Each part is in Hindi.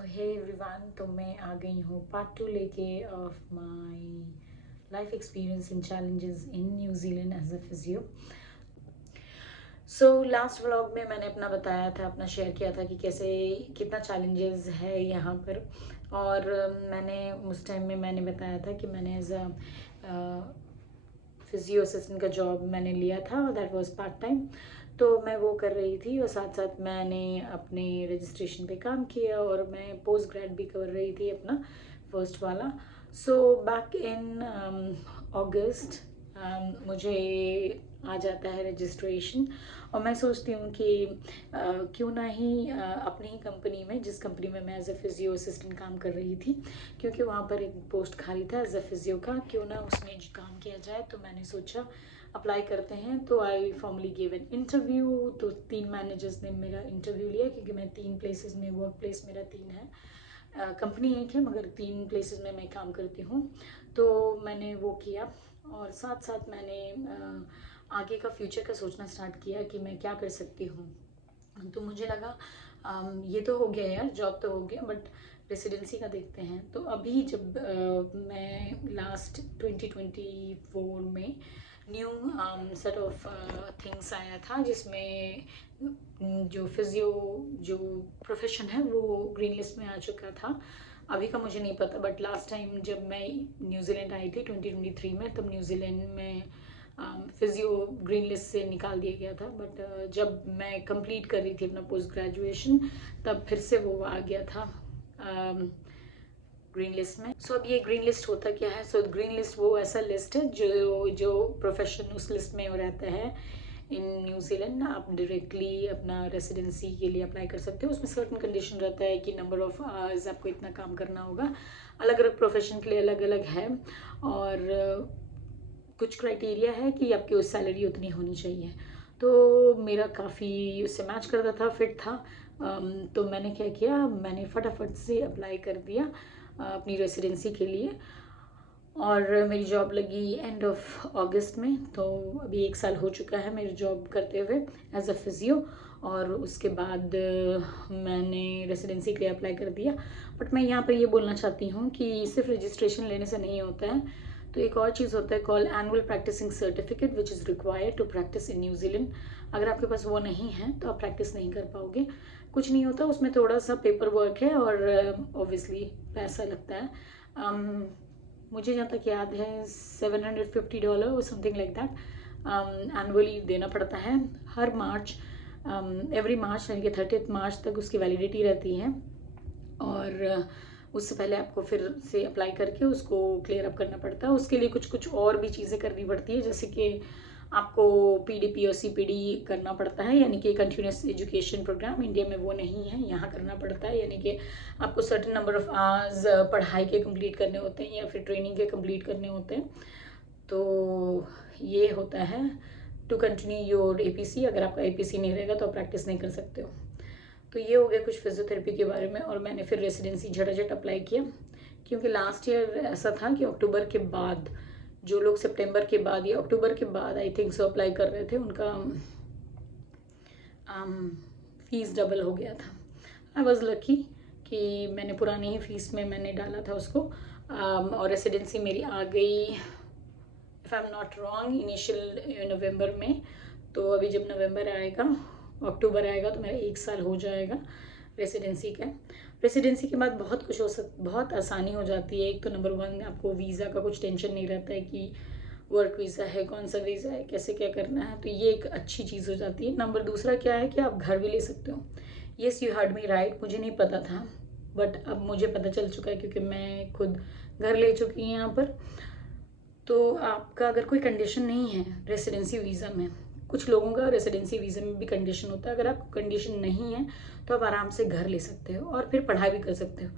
सो हे एवरीवन, तो मैं आ गई हूँ पार्ट 2 लेके of my life experience and challenges in New Zealand as a physio. So last vlog में मैंने अपना बताया था, अपना शेयर किया था कि कैसे कितना चैलेंजेस है यहाँ पर। और मैंने उस टाइम में मैंने बताया था कि मैंने एज अ फिजियो असिस्टेंट का जॉब मैंने लिया था और दैट वाज पार्ट टाइम। तो मैं वो कर रही थी और साथ साथ मैंने अपने रजिस्ट्रेशन पे काम किया और मैं पोस्ट ग्रेड भी कर रही थी अपना फर्स्ट वाला। सो बैक इन अगस्त मुझे आ जाता है रजिस्ट्रेशन और मैं सोचती हूँ कि क्यों ना ही अपनी ही कंपनी में, जिस कंपनी में मैं एज अ फिजियो असिस्टेंट काम कर रही थी, क्योंकि वहाँ पर एक पोस्ट खाली था एज अ फिजियो का, क्यों ना उसमें काम किया जाए। तो मैंने सोचा अप्लाई करते हैं। तो आई फॉर्मली गिव एन इंटरव्यू। तो 3 मैनेजर्स ने मेरा इंटरव्यू लिया, क्योंकि मैं 3 प्लेसेस में, वर्क प्लेस मेरा 3 है, कंपनी एक है मगर 3 प्लेसेस में मैं काम करती हूँ। तो मैंने वो किया और साथ साथ मैंने आगे का फ्यूचर का सोचना स्टार्ट किया कि मैं क्या कर सकती हूँ। तो मुझे लगा ये तो हो गया यार, जॉब तो हो गया, बट रेसिडेंसी का देखते हैं। तो अभी जब मैं लास्ट 2024 में न्यू सेट ऑफ थिंग्स आया था, जिसमें जो फिजियो जो प्रोफेशन है वो ग्रीन लिस्ट में आ चुका था। अभी का मुझे नहीं पता, बट लास्ट टाइम जब मैं न्यूजीलैंड आई थी 2023 में, तब न्यूजीलैंड में फिजियो ग्रीन लिस्ट से निकाल दिया गया था। बट जब मैं कंप्लीट कर रही थी अपना पोस्ट ग्रेजुएशन, तब फिर से वो आ गया था ग्रीन लिस्ट में। सो अब ये ग्रीन लिस्ट होता क्या है? सो ग्रीन लिस्ट वो ऐसा लिस्ट है जो प्रोफेशन उस लिस्ट में रहता है इन न्यूजीलैंड। आप डायरेक्टली अपना रेसिडेंसी के लिए अप्लाई कर सकते हो। उसमें सर्टन कंडीशन रहता है कि नंबर ऑफ आवर्स आपको इतना काम करना होगा। अलग अलग प्रोफेशन के लिए अलग अलग है और कुछ क्राइटेरिया है कि आपकी उस सैलरी उतनी होनी चाहिए। तो मेरा काफ़ी उससे मैच करता था, फिट था। तो मैंने क्या किया, मैंने फटाफट से अप्लाई कर दिया अपनी रेसिडेंसी के लिए और मेरी जॉब लगी एंड ऑफ अगस्त में। तो अभी 1 साल हो चुका है मेरी जॉब करते हुए एज अ फिजियो। और उसके बाद मैंने रेसिडेंसी के लिए अप्लाई कर दिया। बट मैं यहाँ पर ये बोलना चाहती हूँ कि सिर्फ रजिस्ट्रेशन लेने से नहीं होता है। तो एक और चीज़ होता है call annual practising certificate which is required to practise in New Zealand. अगर आपके पास वो नहीं है तो आप प्रैक्टिस नहीं कर पाओगे। कुछ नहीं होता, उसमें थोड़ा सा पेपर वर्क है और ऑब्वियसली पैसा लगता है। मुझे जहाँ तक याद है $750 और समथिंग लाइक दैट एनुअली देना पड़ता है हर मार्च, एवरी मार्च, यानी कि 30 मार्च तक उसकी वैलिडिटी रहती है। और उससे पहले आपको फिर से अप्लाई करके उसको क्लियर अप करना पड़ता है। उसके लिए कुछ कुछ और भी चीज़ें करनी पड़ती है, जैसे कि आपको पीडीपी और सीपीडी करना पड़ता है, यानी कि कंटिन्यूस एजुकेशन प्रोग्राम। इंडिया में वो नहीं है, यहाँ करना पड़ता है। यानी कि आपको सर्टेन नंबर ऑफ आवर्स पढ़ाई के कंप्लीट करने होते हैं या फिर ट्रेनिंग के कंप्लीट करने होते हैं। तो ये होता है टू कंटिन्यू योर एपीसी। अगर आपका एपीसी नहीं रहेगा तो आप प्रैक्टिस नहीं कर सकते हो। तो ये हो गया कुछ फिजियोथेरेपी के बारे में। और मैंने फिर रेसिडेंसी झटाझट अप्लाई किया, क्योंकि लास्ट ईयर ऐसा था कि अक्टूबर के बाद, जो लोग सितंबर के बाद या अक्टूबर के बाद आई थिंक सो अप्लाई कर रहे थे, उनका फीस डबल हो गया था। आई वॉज लकी कि मैंने पुरानी ही फीस में मैंने डाला था उसको। और रेसिडेंसी मेरी आ गई, if I am not wrong, initial नवंबर में। तो अभी जब नवंबर आएगा, अक्टूबर आएगा, तो मेरा 1 साल हो जाएगा रेसिडेंसी का। रेसिडेंसी के बाद बहुत कुछ बहुत आसानी हो जाती है। एक तो नंबर 1, आपको वीज़ा का कुछ टेंशन नहीं रहता है कि वर्क वीज़ा है, कौन सा वीज़ा है, कैसे क्या करना है। तो ये एक अच्छी चीज़ हो जाती है। नंबर 2 क्या है कि आप घर भी ले सकते हो। Yes, you heard me right, मुझे नहीं पता था, बट अब मुझे पता चल चुका है, क्योंकि मैं खुद घर ले चुकी हूँ यहाँ पर। तो आपका अगर कोई कंडीशन नहीं है रेसिडेंसी वीज़ा में, कुछ लोगों का रेसिडेंसी वीज़ा में भी कंडीशन होता है, अगर आपको कंडीशन नहीं है तो आप आराम से घर ले सकते हो और फिर पढ़ाई भी कर सकते हो।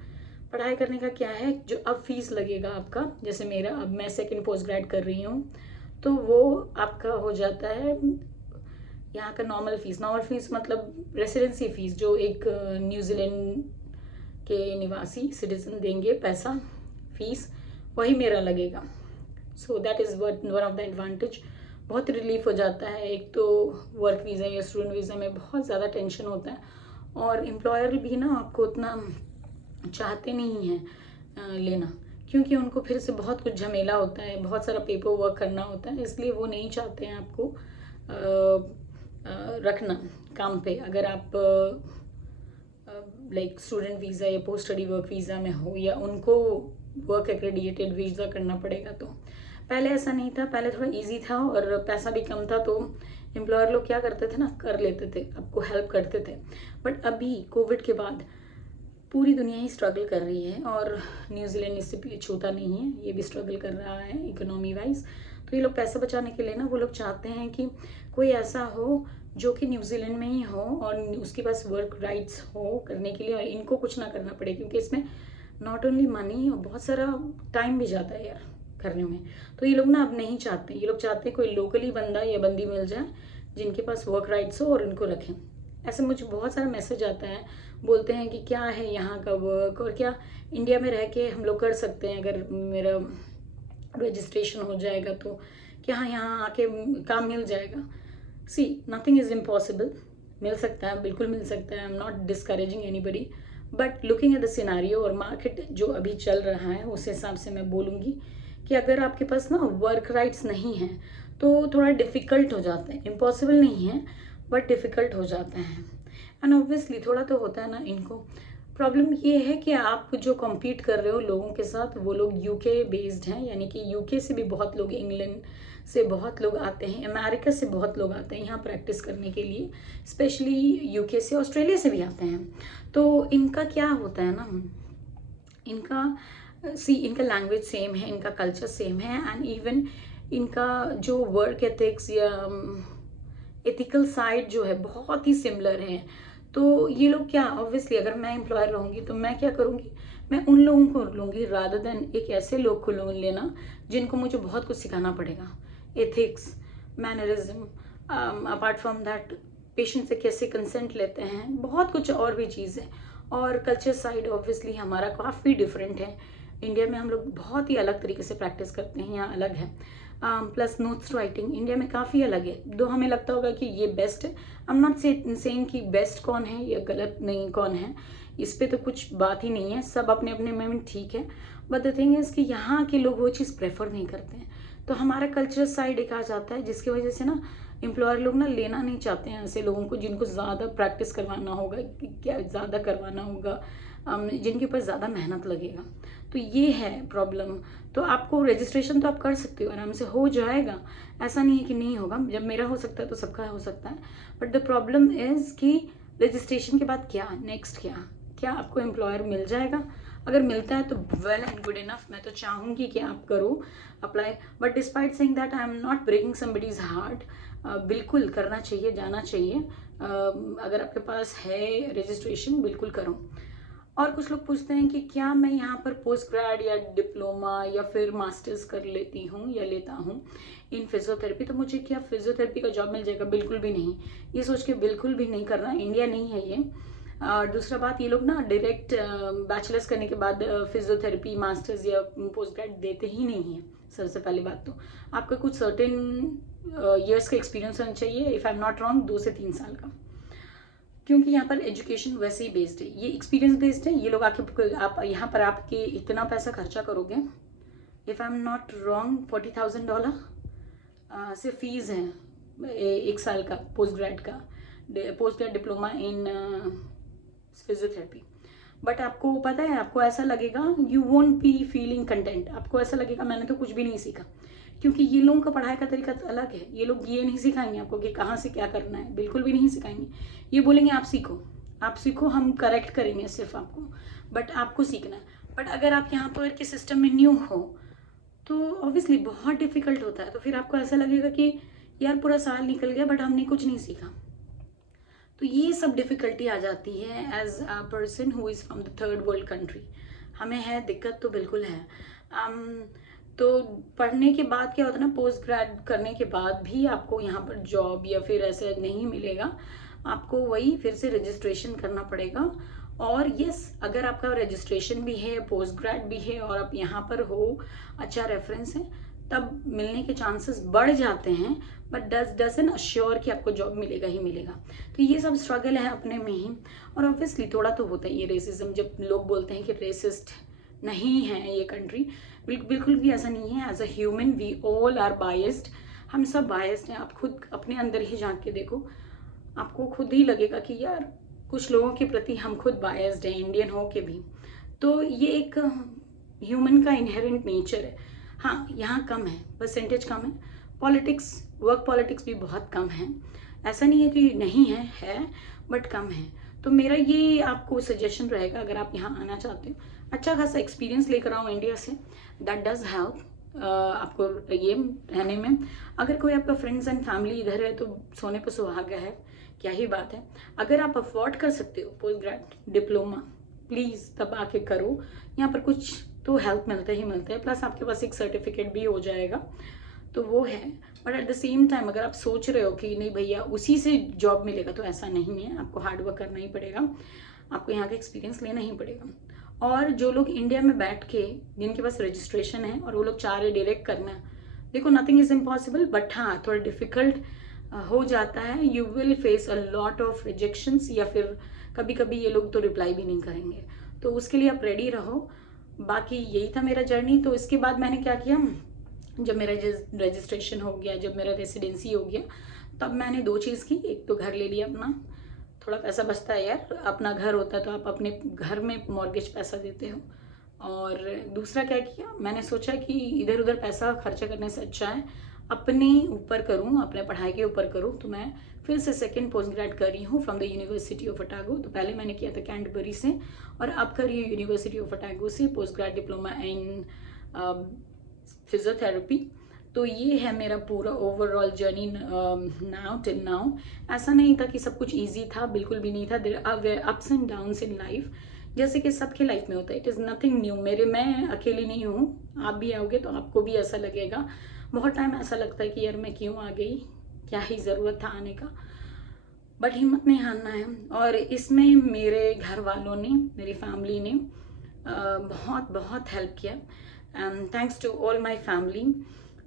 पढ़ाई करने का क्या है, जो अब फीस लगेगा आपका, जैसे मेरा, अब मैं सेकंड पोस्ट ग्रेड कर रही हूँ, तो वो आपका हो जाता है यहाँ का नॉर्मल फीस मतलब रेसिडेंसी फ़ीस, जो एक न्यूजीलैंड के निवासी सिटीजन देंगे पैसा, फीस, वही मेरा लगेगा। So that is one of the advantage. बहुत रिलीफ हो जाता है। एक तो वर्क वीज़ा या स्टूडेंट वीज़ा में बहुत ज़्यादा टेंशन होता है, और एम्प्लॉयर भी ना आपको उतना चाहते नहीं हैं लेना, क्योंकि उनको फिर से बहुत कुछ झमेला होता है, बहुत सारा पेपर वर्क करना होता है, इसलिए वो नहीं चाहते हैं आपको रखना काम पे। अगर आप लाइक स्टूडेंट वीज़ा या पोस्ट स्टडी वर्क वीज़ा में हो, या उनको वर्क एक्रेडिटेड वीज़ा करना पड़ेगा। तो पहले ऐसा नहीं था, पहले थोड़ा इजी था और पैसा भी कम था, तो एम्प्लॉयर लोग क्या करते थे ना, कर लेते थे, आपको हेल्प करते थे। बट अभी कोविड के बाद पूरी दुनिया ही स्ट्रगल कर रही है, और न्यूजीलैंड इससे छूता नहीं है, ये भी स्ट्रगल कर रहा है इकोनॉमी वाइज। तो ये लोग पैसा बचाने के लिए ना, वो लोग चाहते हैं कि कोई ऐसा हो जो कि न्यूजीलैंड में ही हो और उसके पास वर्क राइट्स हो करने के लिए, और इनको कुछ ना करना पड़े, क्योंकि इसमें नॉट ओनली मनी और बहुत सारा टाइम भी जाता है यार करने में। तो ये लोग ना अब नहीं चाहते, ये लोग चाहते हैं कोई लोकली बंदा या बंदी मिल जाए जिनके पास वर्क राइट्स हो और उनको रखें। ऐसे मुझे बहुत सारा मैसेज आता है, बोलते हैं कि क्या है यहाँ का वर्क, और क्या इंडिया में रह के हम लोग कर सकते हैं, अगर मेरा रजिस्ट्रेशन हो जाएगा तो क्या यहाँ आके काम मिल जाएगा। सी नथिंग इज़ इम्पॉसिबल, मिल सकता है, बिल्कुल मिल सकता है। आई am not discouraging anybody, but looking at the scenario और मार्केट जो अभी चल रहा है, उस हिसाब से मैं बोलूँगी कि अगर आपके पास ना वर्क राइट्स नहीं हैं तो थोड़ा डिफ़िकल्ट हो जाता है। इम्पॉसिबल नहीं है, बट डिफ़िकल्ट हो जाता है। एंड ऑब्वियसली थोड़ा तो होता है ना इनको। प्रॉब्लम ये है कि आप जो कम्पीट कर रहे हो लोगों के साथ, वो लोग यूके बेस्ड हैं, यानी कि यूके से भी बहुत लोग, इंग्लैंड से बहुत लोग आते हैं, अमेरिका से बहुत लोग आते हैं यहाँ प्रैक्टिस करने के लिए, स्पेशली यूके से, ऑस्ट्रेलिया से भी आते हैं। तो इनका क्या होता है ना, इनका लैंग्वेज सेम है, इनका कल्चर सेम है, एंड इवन इनका जो वर्क एथिक्स या एथिकल साइड जो है बहुत ही सिमिलर है। तो ये लोग क्या, ऑब्वियसली अगर मैं एम्प्लॉयर रहूँगी तो मैं क्या करूँगी, मैं उन लोगों को लूँगी रादर देन एक ऐसे लोग को लोन लेना जिनको मुझे बहुत कुछ सिखाना पड़ेगा, ethics, mannerism, apart from that patient से कैसे कंसेंट लेते हैं, बहुत कुछ और भी चीज़ें। और कल्चर साइड ऑब्वियसली हमारा काफ़ी डिफरेंट है। इंडिया में हम लोग बहुत ही अलग तरीके से प्रैक्टिस करते हैं, यहाँ अलग है। प्लस नोट्स राइटिंग इंडिया में काफ़ी अलग है। दो हमें लगता होगा कि ये बेस्ट है, आई एम नॉट सेइंग कि बेस्ट कौन है या गलत नहीं कौन है, इस पे तो कुछ बात ही नहीं है, सब अपने अपने में ठीक है। बट द थिंग इज़ कि यहाँ के लोग वो चीज़ प्रेफर नहीं करते हैं। तो हमारा कल्चर साइड एक आ जाता है, जिसकी वजह से ना एम्प्लॉयर लोग ना लेना नहीं चाहते हैं ऐसे लोगों को जिनको ज़्यादा प्रैक्टिस करवाना होगा, क्या ज़्यादा करवाना होगा, जिनके ऊपर ज़्यादा मेहनत लगेगा। तो ये है प्रॉब्लम। तो आपको रजिस्ट्रेशन तो आप कर सकते हो, आराम से हो जाएगा, ऐसा नहीं है कि नहीं होगा। जब मेरा हो सकता है तो सबका हो सकता है। बट द प्रॉब्लम इज़ कि रजिस्ट्रेशन के बाद क्या नेक्स्ट, क्या आपको एम्प्लॉयर मिल जाएगा? अगर मिलता है तो वेल एंड गुड इनफ, मैं तो चाहूँगी कि आप करो apply. But despite saying that I am not breaking somebody's heart, बिल्कुल करना चाहिए, जाना चाहिए। अगर आपके पास है रजिस्ट्रेशन, बिल्कुल करो। और कुछ लोग पूछते हैं कि क्या मैं यहाँ पर पोस्ट ग्रेड या डिप्लोमा या फिर मास्टर्स कर लेती हूँ या लेता हूँ इन फिजियोथेरेपी, तो मुझे क्या फिजियोथेरेपी का जॉब मिल जाएगा? बिल्कुल भी नहीं, ये सोच के बिल्कुल भी नहीं करना, इंडिया नहीं है ये। और दूसरा बात, ये लोग ना डायरेक्ट बैचलर्स करने के बाद फिजियोथेरेपी मास्टर्स या पोस्ट ग्रेड देते ही नहीं है। सबसे पहली बात तो आपका कुछ सर्टेन ईयर्स का एक्सपीरियंस होना चाहिए, if I am not wrong 2 से 3 साल का, क्योंकि यहाँ पर एजुकेशन वैसे ही बेस्ड है, ये एक्सपीरियंस बेस्ड है। ये लोग आके आप यहाँ पर आपके इतना पैसा खर्चा करोगे, if I am not wrong $40,000 से फीस है 1 साल का post grade diploma in physiotherapy. But आपको पता है, आपको ऐसा लगेगा you won't be feeling content, आपको ऐसा लगेगा मैंने तो कुछ भी नहीं सीखा, क्योंकि ये लोगों का पढ़ाई का तरीका अलग है। ये लोग ये नहीं सिखाएंगे आपको कि कहाँ से क्या करना है, बिल्कुल भी नहीं सिखाएंगे। ये बोलेंगे आप सीखो, हम करेक्ट करेंगे सिर्फ आपको, बट आपको सीखना है। बट अगर आप यहाँ पर के सिस्टम में न्यू हो तो ऑब्वियसली बहुत डिफिकल्ट होता है। तो फिर आपको ऐसा लगेगा कि यार पूरा साल निकल गया बट हमने कुछ नहीं सीखा। तो ये सब डिफ़िकल्टी आ जाती है as a person who is from the third world country. हमें है दिक्कत तो बिल्कुल है। तो पढ़ने के बाद क्या होता है ना, पोस्ट ग्रेड करने के बाद भी आपको यहाँ पर जॉब या फिर ऐसे नहीं मिलेगा, आपको वही फिर से रजिस्ट्रेशन करना पड़ेगा। और यस, अगर आपका रजिस्ट्रेशन भी है, पोस्ट ग्रेड भी है और आप यहाँ पर हो, अच्छा रेफरेंस है, तब मिलने के चांसेस बढ़ जाते हैं, बट डजन अश्योर कि आपको जॉब मिलेगा ही मिलेगा। तो ये सब स्ट्रगल है अपने में ही। और ऑब्वियसली थोड़ा तो होता है ये रेसिज्म, जब लोग बोलते हैं कि रेसिस्ट नहीं है ये कंट्री, बिल्कुल भी ऐसा नहीं है। As a human we all are biased, हम सब बायस्ड हैं। आप खुद अपने अंदर ही झांक के देखो, आपको खुद ही लगेगा कि यार कुछ लोगों के प्रति हम खुद बायस्ड हैं, इंडियन हो के भी। तो ये एक ह्यूमन का इनहेरेंट नेचर है। हाँ, यहाँ कम है, परसेंटेज कम है। पॉलिटिक्स, वर्क पॉलिटिक्स भी बहुत कम है, ऐसा नहीं है कि नहीं है बट कम है। तो मेरा ये आपको सजेशन रहेगा, अगर आप यहाँ आना चाहते हो, अच्छा खासा एक्सपीरियंस लेकर आओ इंडिया से, दैट डज हेल्प आपको ये रहने में। अगर कोई आपका फ्रेंड्स एंड फैमिली इधर है तो सोने पर सुहागा है, क्या ही बात है। अगर आप अफोर्ड कर सकते हो पोस्ट ग्रेड डिप्लोमा, प्लीज़ तब आके करो। यहाँ पर कुछ तो हेल्प मिलता ही मिलता है, प्लस आपके पास एक सर्टिफिकेट भी हो जाएगा, तो वो है। But at the same time अगर आप सोच रहे हो कि नहीं भैया उसी से जॉब मिलेगा, तो ऐसा नहीं है। आपको हार्ड वर्क करना ही पड़ेगा, आपको यहाँ का एक्सपीरियंस लेना ही पड़ेगा। और जो लोग इंडिया में बैठ के, जिनके पास रजिस्ट्रेशन है और वो लोग चाह रहे डायरेक्ट करना, देखो नथिंग इज इम्पॉसिबल, बट हाँ थोड़ा डिफिकल्ट हो जाता है। You will face a lot of rejections, या फिर कभी कभी ये लोग तो रिप्लाई भी नहीं करेंगे, तो उसके लिए आप रेडी रहो। बाकी यही था मेरा जर्नी। तो इसके बाद मैंने क्या किया, जब मेरा रजिस्ट्रेशन हो गया, जब मेरा रेसिडेंसी हो गया, तब मैंने दो चीज़ की। एक तो घर ले लिया अपना, थोड़ा पैसा बचता है यार, अपना घर होता है तो आप अपने घर में मॉर्गेज पैसा देते हो। और दूसरा क्या किया, मैंने सोचा कि इधर उधर पैसा खर्चा करने से अच्छा है अपने ऊपर करूँ, अपने पढ़ाई के ऊपर करूँ। तो मैं फिर से सेकेंड पोस्ट ग्रेड कर रही हूँ from the university of Otago. तो पहले मैंने किया था कैंटरबरी से, और अब कर रही हूँ यूनिवर्सिटी ऑफ ओटागो से post grade diploma in physiotherapy. तो ये है मेरा पूरा overall journey now till now. ऐसा नहीं था कि सब कुछ इजी था, बिल्कुल भी नहीं था। There are ups and downs in life, जैसे कि सबके लाइफ में होता है। इट इज़ नथिंग न्यू, मैं अकेली नहीं हूँ। आप भी आओगे तो आपको भी ऐसा लगेगा। बहुत टाइम ऐसा लगता है कि यार मैं क्यों आ गई, क्या ही ज़रूरत था आने का, बट हिम्मत नहीं हारना है। और इसमें मेरे घर वालों ने, मेरी फैमिली ने बहुत बहुत हेल्प किया। Thanks to all my family,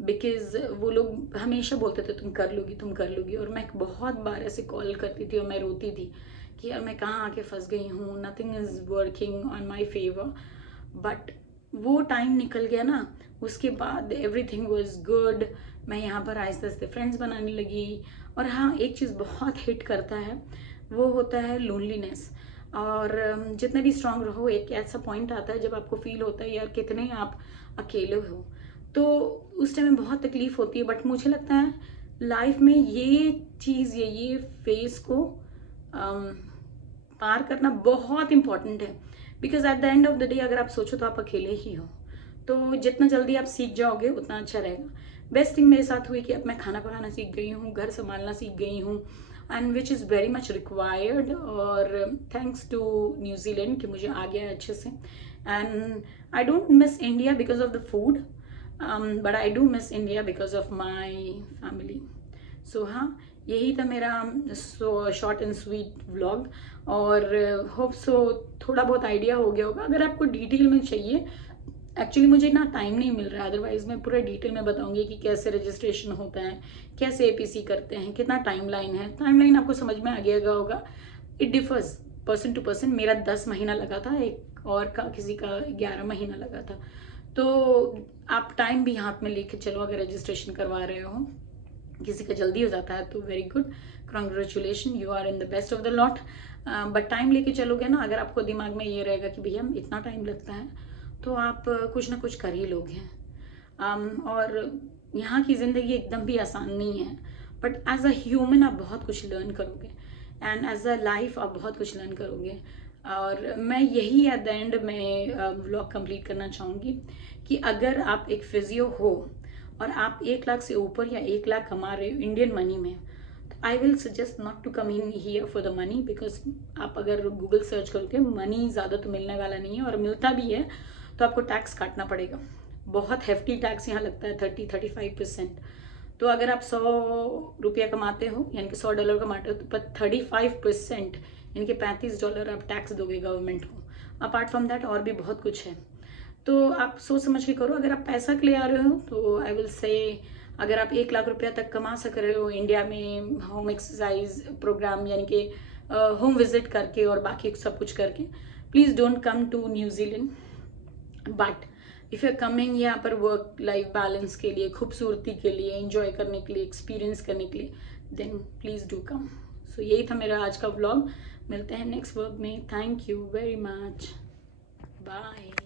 because वो लोग हमेशा बोलते थे तुम कर लोगी तुम कर लोगी। और मैं बहुत बार ऐसे कॉल करती थी और मैं रोती थी कि यार मैं कहाँ आके फंस गई हूँ, nothing is working on my favour. But वो टाइम निकल गया ना, उसके बाद एवरीथिंग वॉज गुड। मैं यहाँ पर आहिस्ते आहिस्ते फ्रेंड्स बनाने लगी। और हाँ, एक चीज़ बहुत हिट करता है, वो होता है लोनलीनेस। और जितने भी स्ट्रांग रहो, एक ऐसा पॉइंट आता है जब आपको फील होता है यार कितने आप अकेले हो, तो उस टाइम में बहुत तकलीफ होती है। बट मुझे लगता है लाइफ में ये चीज़, ये फेस को पार करना बहुत इम्पॉर्टेंट है। Because at the end of the day अगर आप सोचो तो आप अकेले ही हो, तो जितना जल्दी आप सीख जाओगे उतना अच्छा रहेगा। बेस्ट थिंग मेरे साथ हुई कि अब मैं खाना पकाना सीख गई हूँ, घर संभालना सीख गई हूँ, and which is very much required. और थैंक्स टू न्यूजीलैंड कि मुझे आ गया अच्छे से। And I don't miss India because of the food, but I do miss India because of my family. So हाँ, यही था मेरा शॉर्ट एंड स्वीट व्लॉग। और होप सो थोड़ा बहुत आइडिया हो गया होगा। अगर आपको डिटेल में चाहिए, एक्चुअली मुझे इतना टाइम नहीं मिल रहा है, अदरवाइज मैं पूरा डिटेल में बताऊंगी कि कैसे रजिस्ट्रेशन होता है, कैसे एपीसी करते हैं, कितना टाइमलाइन है। टाइमलाइन आपको समझ में आ गया होगा, it differs person to person. मेरा 10 महीना लगा था, एक और का किसी का 11 महीना लगा था। तो आप टाइम भी हाथ में लेके चलो अगर रजिस्ट्रेशन करवा रहे हो। किसी का जल्दी हो जाता है तो very good, congratulation, you are in the best of the lot. But time लेके चलोगे ना, अगर आपको दिमाग में ये रहेगा कि भैया इतना टाइम लगता है, तो आप कुछ ना कुछ कर ही लोगे। और यहाँ की ज़िंदगी एकदम भी आसान नहीं है, बट एज अ ह्यूमन आप बहुत कुछ लर्न करोगे, एंड एज अ लाइफ आप बहुत कुछ लर्न करोगे। और मैं यही एट द एंड में व्लॉग कंप्लीट करना चाहूँगी कि अगर आप एक फिजियो हो और आप 1 लाख से ऊपर या 1 लाख कमा रहे हो इंडियन मनी में, I will suggest not to come in here for the money. Because आप अगर गूगल सर्च करोगे, मनी ज़्यादा तो मिलने वाला नहीं है, और मिलता भी है तो आपको टैक्स काटना पड़ेगा। बहुत हेफ्टी टैक्स यहाँ लगता है, 30-35%। तो अगर आप 100 रुपया कमाते हो, यानी कि $100 कमाते हो, तो 35% यानी कि $35 आप टैक्स दोगे गवर्नमेंट को। अपार्ट फ्रॉम दैट और भी बहुत कुछ है। तो आप सोच समझ के करो। अगर आप पैसा के लिए आ रहे हो तो आई विल से, अगर आप 1 लाख रुपया तक कमा सक रहे हो इंडिया में होम एक्सरसाइज प्रोग्राम यानी कि होम विजिट करके और बाकी सब कुछ करके, please don't come to New Zealand. But if you are coming यहाँ पर वर्क लाइफ बैलेंस के लिए, खूबसूरती के लिए, एंजॉय करने के लिए, एक्सपीरियंस करने के लिए, then please do come. So यही था मेरा आज का व्लॉग। मिलते हैं नेक्स्ट व्लॉग में। Thank you very much, bye.